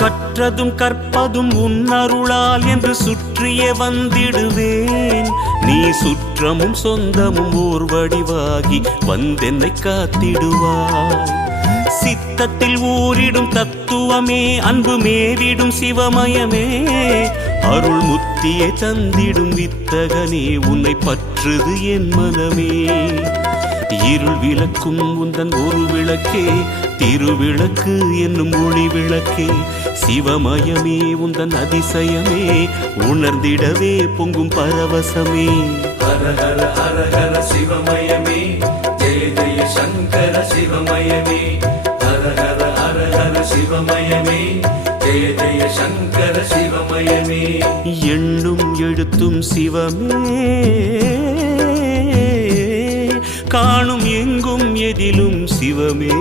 கற்றதும் கற்பதும் உன்னருளால் என்று சுற்றியே வந்திடுவேன். நீ சுற்றமும் சொந்தமும் ஓர் வடிவாகி வந்தென்னை காத்திடுவாய். சித்தத்தில் ஊரிடும் தத்துவமே, அன்பு மேவிடும் சிவமயமே, அருள் முத்தியை தந்திடும் வித்தகனே, உன்னை பற்றுது என் மனமே. இருள் விளக்கும் உந்தன் ஒரு விளக்கே, திருவிளக்கு என்னும் ஒளி விளக்கே, சிவமயமே உந்தன் அதிசயமே, உணர்ந்திடவே பொங்கும் பரவசமே. ஹர ஹர ஹர ஹர சிவமயமே, ஜெய ஜெய சங்கர சிவமயமே. ஹர ஹர ஹர ஹர சிவமயமே, ஜெய ஜெய சங்கர சிவமயமே. எண்ணும் எழுத்தும் சிவமே, காணும் எங்கும் எதிலும் சிவமே.